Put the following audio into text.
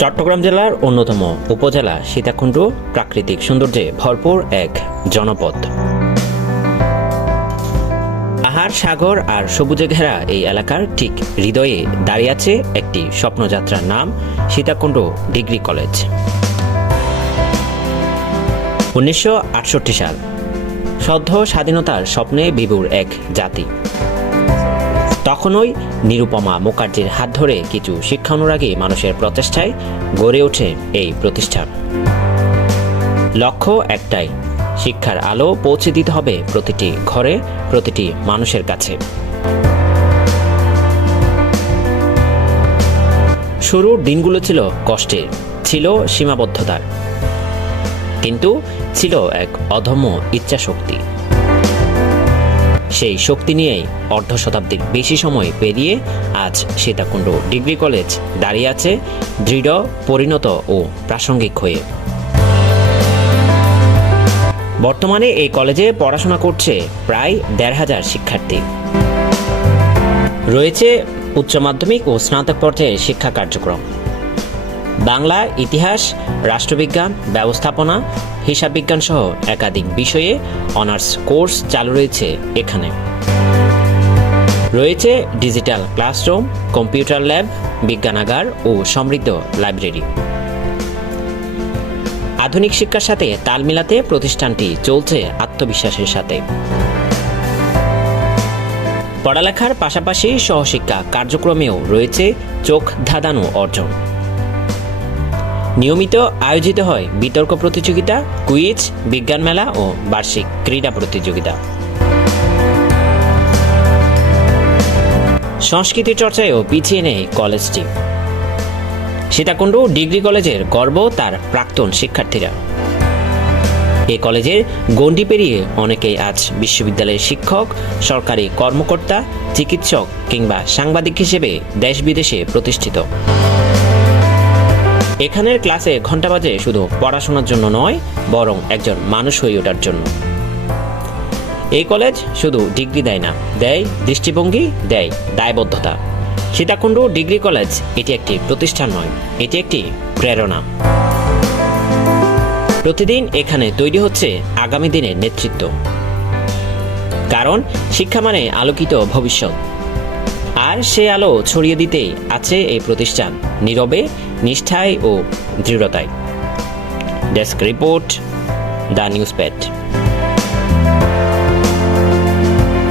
চট্টগ্রাম জেলার অন্যতম উপজেলা সীতাকুণ্ড প্রাকৃতিক সৌন্দর্যে ভরপুর এক জনপদ। আহার, সাগর আর সবুজে ঘেরা এই এলাকার ঠিক হৃদয়ে দাঁড়িয়ে আছে একটি স্বপ্নযাত্রার নাম সীতাকুণ্ড ডিগ্রি কলেজ। উনিশশো আটষট্টি সাল, সদ্য স্বাধীনতার স্বপ্নে বিভুর এক জাতি। তখনই নিরুপমা মুখার্জির হাত ধরে কিছু শিক্ষানুরাগী মানুষের প্রচেষ্টায় গড়ে ওঠে এই প্রতিষ্ঠান। লক্ষ্য একটাই, শিক্ষার আলো পৌঁছে দিতে হবে প্রতিটি ঘরে, প্রতিটি মানুষের কাছে। শুরুর দিনগুলো ছিল কষ্টের ছিল সীমাবদ্ধতার। কিন্তু ছিল এক অধম্য ইচ্ছাশক্তি। সেই শক্তি নিয়েই অর্ধ শতাব্দীর বেশি সময় পেরিয়ে আজ সীতাকুণ্ড ডিগ্রি কলেজ দাঁড়িয়ে আছে দৃঢ়, পরিণত ও প্রাসঙ্গিক হয়ে। বর্তমানে এই কলেজে পড়াশোনা করছে প্রায় দেড় হাজার শিক্ষার্থী। রয়েছে উচ্চ মাধ্যমিক ও স্নাতক পর্যায়ে শিক্ষা কার্যক্রম। বাংলা, ইতিহাস, রাষ্ট্রবিজ্ঞান, ব্যবস্থাপনা হিসাব বিজ্ঞান সহ একাধিক বিষয়ে অনার্স কোর্স চালু রয়েছে এখানে। রয়েছে ডিজিটাল ক্লাসরুম, কম্পিউটার ল্যাব, বিজ্ঞানাগার ও সমৃদ্ধ লাইব্রেরি। আধুনিক শিক্ষার সাথে তাল মিলাতে প্রতিষ্ঠানটি চলছে আত্মবিশ্বাসের সাথে। পড়ালেখার পাশাপাশি সহশিক্ষা কার্যক্রমেও রয়েছে চোখ ধাঁধানো অর্জন। নিয়মিত আয়োজিত হয় বিতর্ক প্রতিযোগিতা, কুইজ, বিজ্ঞান মেলা ও বার্ষিক ক্রীড়া প্রতিযোগিতা। সংস্কৃতি চর্চায়ও পিছিয়ে নেই কলেজটি সীতাকুণ্ড ডিগ্রি কলেজের গর্ব তার প্রাক্তন শিক্ষার্থীরা। এ কলেজের গণ্ডি পেরিয়ে অনেকেই আজ বিশ্ববিদ্যালয়ের শিক্ষক, সরকারি কর্মকর্তা, চিকিৎসক কিংবা সাংবাদিক হিসেবে দেশ বিদেশে প্রতিষ্ঠিত। এখানের ক্লাসে ঘণ্টা বাজে শুধু পড়াশোনার জন্য নয়, বরং একজন মানুষ হয়ে ওঠার জন্য। এই কলেজ শুধু ডিগ্রি দেয় না, দেয় দৃষ্টিভঙ্গি, দেয় দায়বদ্ধতা। সীতাকুণ্ড ডিগ্রি কলেজ এটি একটি প্রতিষ্ঠান নয়, এটি একটি প্রেরণা। প্রতিদিন এখানে তৈরি হচ্ছে আগামী দিনের নেতৃত্ব। কারণ শিক্ষা মানে আলোকিত ভবিষ্যৎ। আর সে আলো ছড়িয়ে দিতে আছে এই প্রতিষ্ঠান, নীরবে, নিষ্ঠায় ও দৃঢ়তায়। Desk report, the news pad.